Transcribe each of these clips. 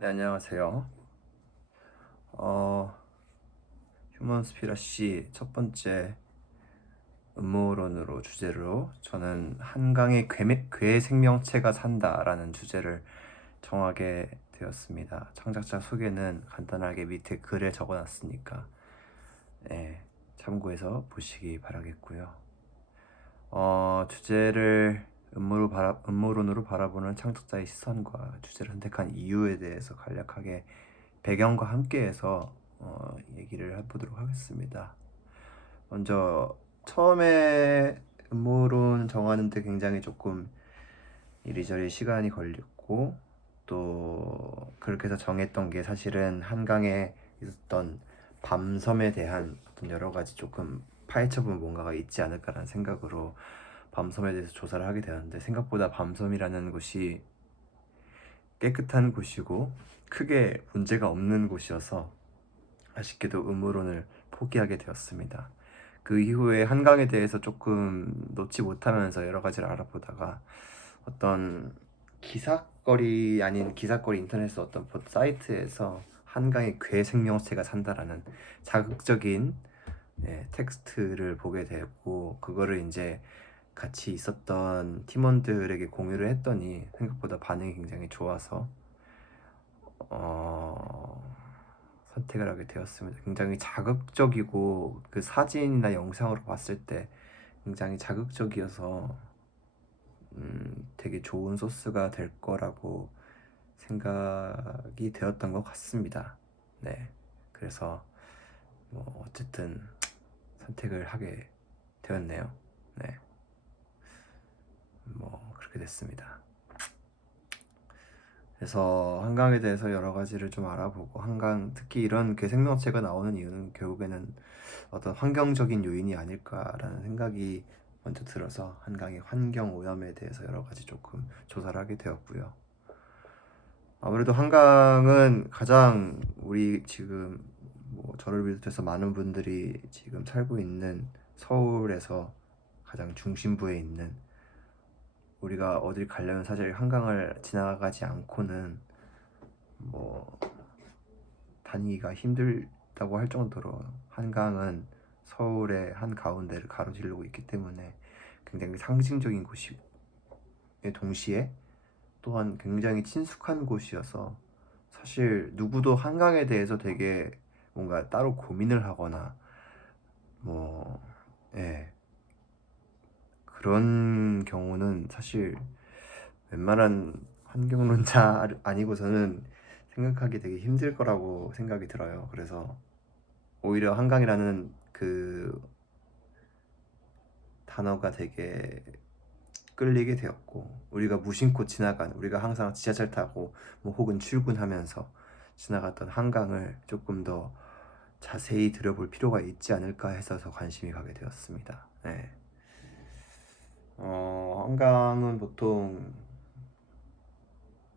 네, 안녕하세요. 어, 휴먼 스피러시 첫 번째 음모론으로 주제로 저는 한강의 괴 생명체가 산다라는 주제를 정하게 되었습니다. 창작자 소개는 간단하게 밑에 글에 적어놨으니까 네, 참고해서 보시기 바라겠고요. 주제를 음모론으로 바라보는 창작자의 시선과 주제를 선택한 이유에 대해서 간략하게 배경과 함께해서 얘기를 해보도록 하겠습니다. 먼저 처음에 음모론 정하는데 굉장히 조금 이리저리 시간이 걸렸고, 또 그렇게 해서 정했던 게 사실은 한강에 있었던 밤섬에 대한 어떤 여러 가지 조금 파헤쳐보면 뭔가가 있지 않을까라는 생각으로 밤섬에 대해서 조사를 하게 되었는데, 생각보다 밤섬이라는 곳이 깨끗한 곳이고 크게 문제가 없는 곳이어서 아쉽게도 음모론을 포기하게 되었습니다. 그 이후에 한강에 대해서 조금 놓지 못하면서 여러 가지를 알아보다가 어떤 기사거리 아닌 기사거리 인터넷 어떤 사이트에서 한강에 괴 생명체가 산다라는 자극적인 텍스트를 보게 되고, 그거를 이제 같이 있었던 팀원들에게 공유를 했더니 생각보다 반응이 굉장히 좋아서 어, 선택을 하게 되었습니다. 굉장히 자극적이고 그 사진이나 영상으로 봤을 때 굉장히 자극적이어서 되게 좋은 소스가 될 거라고 생각이 되었던 것 같습니다. 네, 그래서 뭐 어쨌든 선택을 하게 되었네요. 네, 뭐 그렇게 됐습니다. 그래서 한강에 대해서 여러 가지를 좀 알아보고, 한강 특히 이런 괴생명체가 나오는 이유는 결국에는 어떤 환경적인 요인이 아닐까라는 생각이 먼저 들어서 한강의 환경 오염에 대해서 여러 가지 조금 조사를 하게 되었고요. 아무래도 한강은 가장 우리 지금 뭐 저를 비롯해서 많은 분들이 지금 살고 있는 서울에서 가장 중심부에 있는, 우리가 어딜 가려면 사실 한강을 지나가지 않고는 뭐 다니기가 힘들다고 할 정도로 한강은 서울의 한 가운데를 가로지르고 있기 때문에 굉장히 상징적인 곳이에 동시에 또한 굉장히 친숙한 곳이어서, 사실 누구도 한강에 대해서 되게 뭔가 따로 고민을 하거나 뭐 예, 그런 경우는 사실 웬만한 환경론자 아니고서는 생각하기 되게 힘들 거라고 생각이 들어요. 그래서 오히려 한강이라는 그 단어가 되게 끌리게 되었고, 우리가 무심코 지나간, 우리가 항상 지하철 타고 뭐 혹은 출근하면서 지나갔던 한강을 조금 더 자세히 들여볼 필요가 있지 않을까 해서 더 관심이 가게 되었습니다. 네. 한강은 보통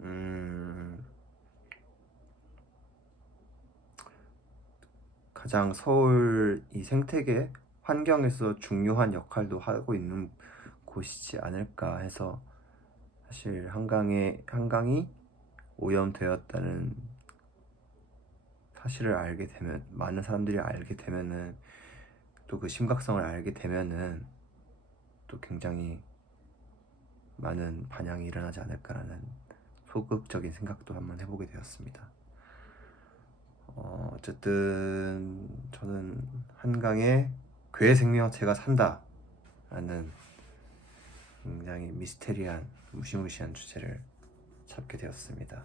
음, 가장 서울 이 생태계 환경에서 중요한 역할도 하고 있는 곳이지 않을까 해서, 사실 한강이 오염되었다는 사실을 알게 되면, 많은 사람들이 알게 되면은, 또 그 심각성을 알게 되면은 또 굉장히 많은 반향이 일어나지 않을까라는 소극적인 생각도 한번 해보게 되었습니다. 어쨌든 저는 한강에 괴 생명체가 산다라는 굉장히 미스테리한 무시무시한 주제를 잡게 되었습니다.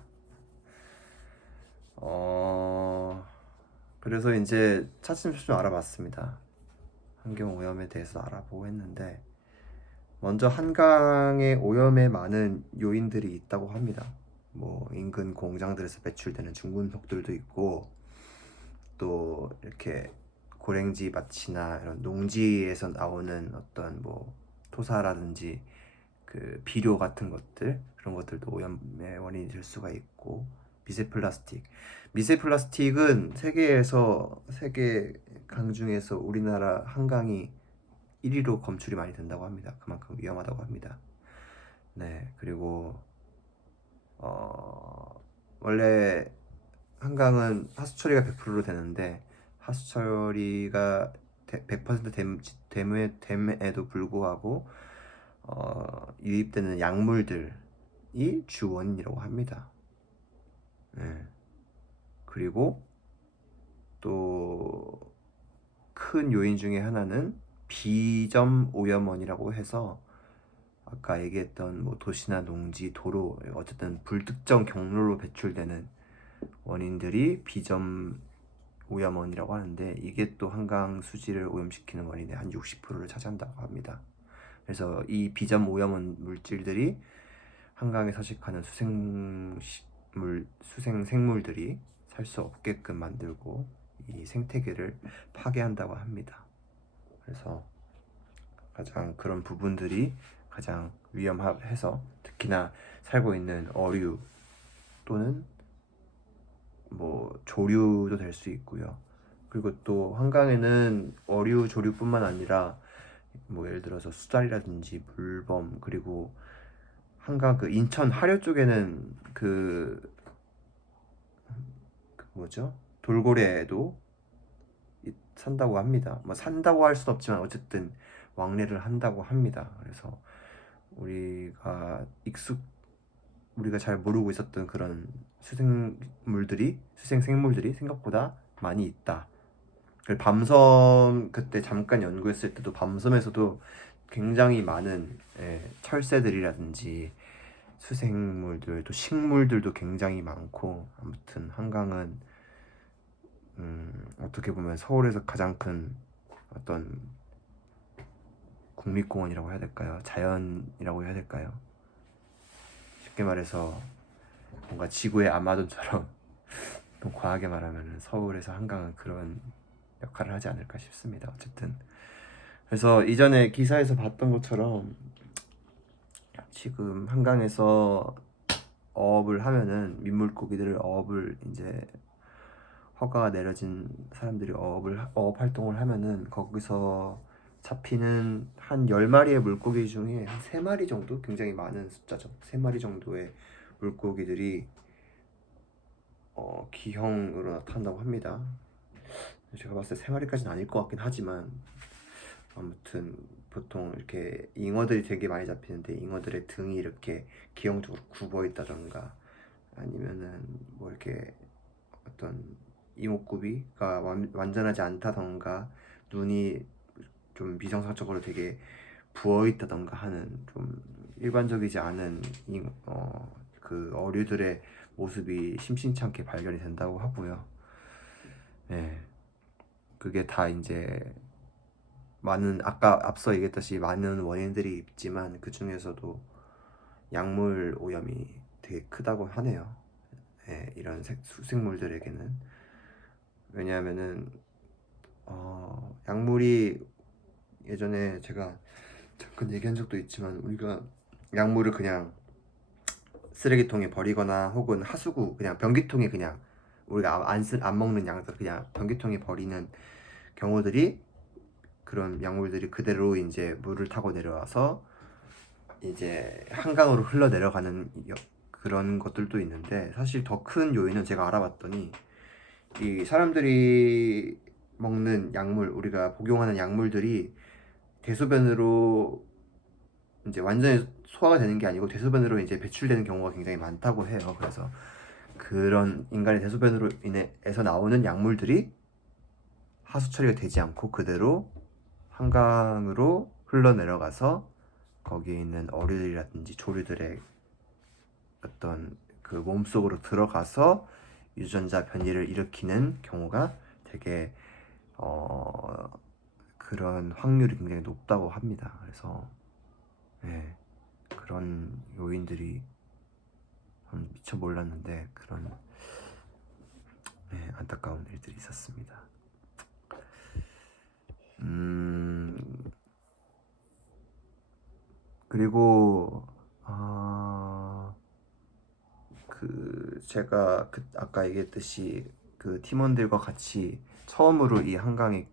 어, 그래서 이제 차츰차츰 좀 알아봤습니다. 환경 오염에 대해서 알아보고 했는데, 먼저 한강의 오염에 많은 요인들이 있다고 합니다. 뭐 인근 공장들에서 배출되는 중금속들도 있고, 또 이렇게 고랭지 밭이나 이런 농지에서 나오는 어떤 뭐 토사라든지 그 비료 같은 것들, 그런 것들도 오염의 원인이 될 수가 있고, 미세 플라스틱. 미세 플라스틱은 세계 강 중에서 우리나라 한강이 1위로 검출이 많이 된다고 합니다. 그만큼 위험하다고 합니다. 네, 그리고 어, 원래 한강은 하수 처리가 100%로 되는데 하수 처리가 100% 됨에도 불구하고 유입되는 약물들이 주 원인이라고 합니다. 네. 그리고 또 큰 요인 중에 하나는 비점 오염원이라고 해서 아까 얘기했던 뭐 도시나 농지, 도로, 어쨌든 불특정 경로로 배출되는 원인들이 비점 오염원이라고 하는데, 이게 또 한강 수질을 오염시키는 원인의 한 60%를 차지한다고 합니다. 그래서 이 비점 오염원 물질들이 한강에 서식하는 수생 생물들이 살 수 없게끔 만들고 이 생태계를 파괴한다고 합니다. 그래서 가장 그런 부분들이 가장 위험해서, 특히나 살고 있는 어류 또는 뭐 조류도 될 수 있고요. 그리고 또 한강에는 어류 조류뿐만 아니라 뭐 예를 들어서 수달이라든지 물범, 그리고 한강 그 인천 하류 쪽에는 그 뭐죠? 돌고래도 산다고 합니다. 뭐 산다고 할 수는 없지만 어쨌든 왕래를 한다고 합니다. 그래서 우리가 잘 모르고 있었던 그런 수생 생물들이 생각보다 많이 있다. 밤섬 그때 잠깐 연구했을 때도 밤섬에서도 굉장히 많은 철새들이라든지 수생물들, 또 식물들도 굉장히 많고, 아무튼 한강은 어떻게 보면 서울에서 가장 큰 어떤 국립공원이라고 해야 될까요? 자연이라고 해야 될까요? 쉽게 말해서 뭔가 지구의 아마존처럼 좀 과하게 말하면 서울에서 한강은 그런 역할을 하지 않을까 싶습니다. 어쨌든 그래서 이전에 기사에서 봤던 것처럼 지금 한강에서 어업을 하면은 민물고기들을 어업을 이제 허가가 내려진 사람들이 어업 활동을 하면은 거기서 잡히는 한 10마리의 물고기 중에 한 3마리 정도, 굉장히 많은 숫자죠. 3마리 정도의 물고기들이 기형으로 나타난다고 합니다. 제가 봤을 때 3마리까지는 아닐 것 같긴 하지만, 아무튼 보통 이렇게 잉어들이 되게 많이 잡히는데 잉어들의 등이 이렇게 기형적으로 굽어 있다던가, 아니면은 뭐 이렇게 어떤 이목구비가 완전하지 않다던가, 눈이 좀 비정상적으로 되게 부어 있다던가 하는 좀 일반적이지 않은 그 어류들의 모습이 심심치 않게 발견이 된다고 하고요. 네, 그게 다 이제 아까 앞서 얘기했듯이 많은 원인들이 있지만 그 중에서도 약물 오염이 되게 크다고 하네요. 네, 이런 수생물들에게는. 왜냐하면은 약물이, 예전에 제가 잠깐 얘기한 적도 있지만, 우리가 약물을 그냥 쓰레기통에 버리거나 혹은 하수구, 그냥 변기통에, 그냥 우리가 안 먹는 양들 그냥 변기통에 버리는 경우들이, 그런 약물들이 그대로 이제 물을 타고 내려와서 이제 한강으로 흘러 내려가는 그런 것들도 있는데, 사실 더 큰 요인은 제가 알아봤더니 이 사람들이 먹는 약물, 우리가 복용하는 약물들이 대소변으로 이제 완전히 소화가 되는 게 아니고 대소변으로 이제 배출되는 경우가 굉장히 많다고 해요. 그래서 그런 인간의 대소변으로 인해서 나오는 약물들이 하수 처리가 되지 않고 그대로 한강으로 흘러내려가서 거기에 있는 어류들이라든지 조류들의 어떤 그 몸속으로 들어가서 유전자 변이를 일으키는 경우가 되게 그런 확률이 굉장히 높다고 합니다. 그래서 네, 그런 요인들이 미처 몰랐는데 그런 안타까운 일들이 있었습니다. 그리고 제가 아까 얘기했듯이 그 팀원들과 같이 처음으로 이 한강에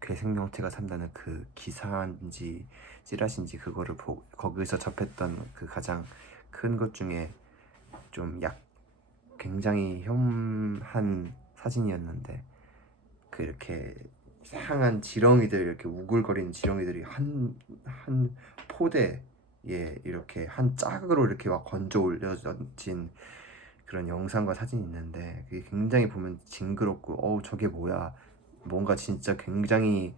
괴생명체가 산다는 그 기사인지 찌라시인지 그거를 거기서 접했던 그 가장 큰 것 중에 좀 굉장히 혐한 사진이었는데 그 이렇게 상한 지렁이들 이렇게 우글거리는 지렁이들이 한 포대에 이렇게 한 짝으로 이렇게 막 건져 올려진 그런 영상과 사진이 있는데 그게 굉장히 보면 징그럽고 저게 뭐야 뭔가 진짜 굉장히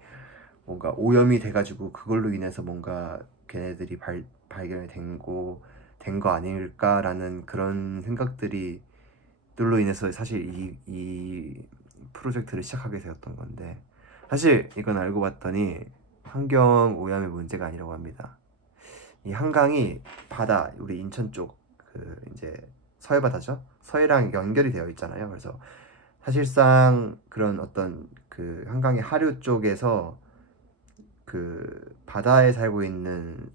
뭔가 오염이 돼가지고 그걸로 인해서 뭔가 걔네들이 발견이 된 거 아닐까라는 그런 생각들이 들로 인해서 사실 이 프로젝트를 시작하게 되었던 건데 사실 이건 알고 봤더니 환경 오염의 문제가 아니라고 합니다. 이 한강이 바다 우리 인천 쪽 그 이제 서해 바다죠. 서해랑 연결이 되어 있잖아요. 그래서 사실상 그런 어떤 그 한강의 하류 쪽에서 그 바다에 살고 있는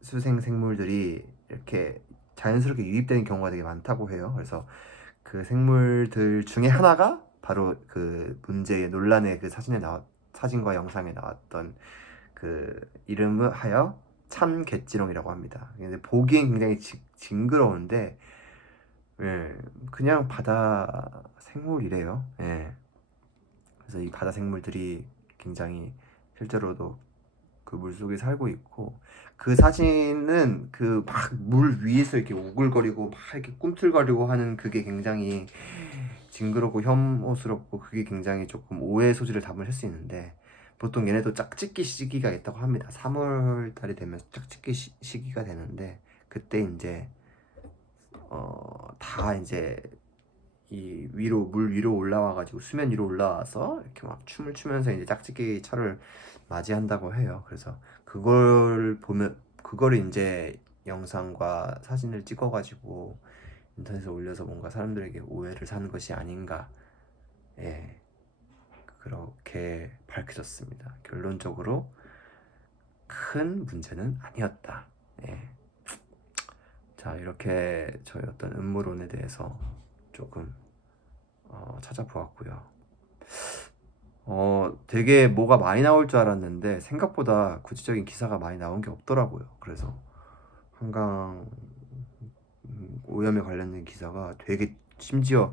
수생 생물들이 이렇게 자연스럽게 유입되는 경우가 되게 많다고 해요. 그래서 그 생물들 중에 하나가 바로 그 문제의 논란의 그 사진과 영상에 나왔던 그 이름을 하여 참갯지렁이라고 합니다. 근데 보기엔 굉장히 징그러운데 예, 그냥 바다 생물이래요. 예. 그래서 이 바다 생물들이 굉장히 실제로도 그 물속에 살고 있고 그 사진은 그 막 물 위에서 이렇게 우글거리고 막 이렇게 꿈틀거리고 하는 그게 굉장히 징그럽고 혐오스럽고 그게 굉장히 조금 오해 소지를 담을 수 있는데 보통 얘네도 짝짓기 시기가 있다고 합니다. 3월 달이 되면 짝짓기 시기가 되는데 그때 이제 다 이제 이 위로 물 위로 올라와가지고 수면 위로 올라와서 이렇게 막 춤을 추면서 이제 짝짓기 철을 맞이한다고 해요. 그래서 그걸 보면 그거를 이제 영상과 사진을 찍어가지고 인터넷에 올려서 뭔가 사람들에게 오해를 사는 것이 아닌가, 예, 그렇게 밝혀졌습니다. 결론적으로 큰 문제는 아니었다. 예. 자, 이렇게 저희 어떤 음모론에 대해서 조금 찾아보았고요. 되게 뭐가 많이 나올 줄 알았는데 생각보다 구체적인 기사가 많이 나온 게 없더라고요. 그래서 한강 오염에 관련된 기사가 되게 심지어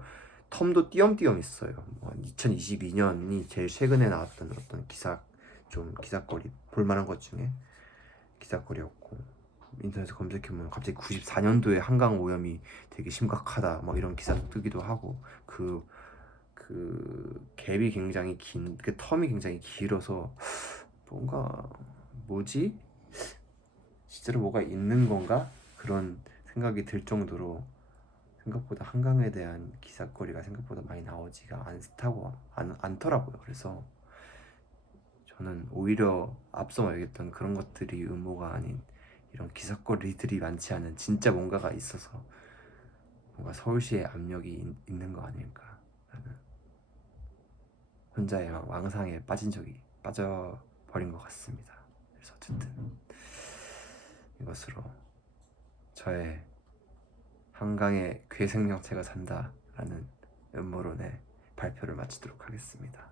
텀도 띄엄띄엄 있어요. 2022년이 제일 최근에 나왔던 어떤 기사거리 볼만한 것 중에 기사거리였고 인터넷에 검색해보면 갑자기 94년도에 한강 오염이 되게 심각하다 막 이런 기사 뜨기도 하고 그 갭이 굉장히 그 텀이 굉장히 길어서 뭔가 뭐지? 실제로 뭐가 있는 건가? 그런 생각이 들 정도로 생각보다 한강에 대한 기사거리가 생각보다 많이 나오지가 않더라고요. 그래서 저는 오히려 앞서 말했던 그런 것들이 음모가 아닌 이런 기사거리들이 많지 않은 진짜 뭔가가 있어서 뭔가 서울시의 압력이 있는 거 아닐까라는 혼자의 왕상에 빠져버린 것 같습니다. 그래서 어쨌든 이것으로 저의 한강에 괴생명체가 산다라는 음모론의 발표를 마치도록 하겠습니다.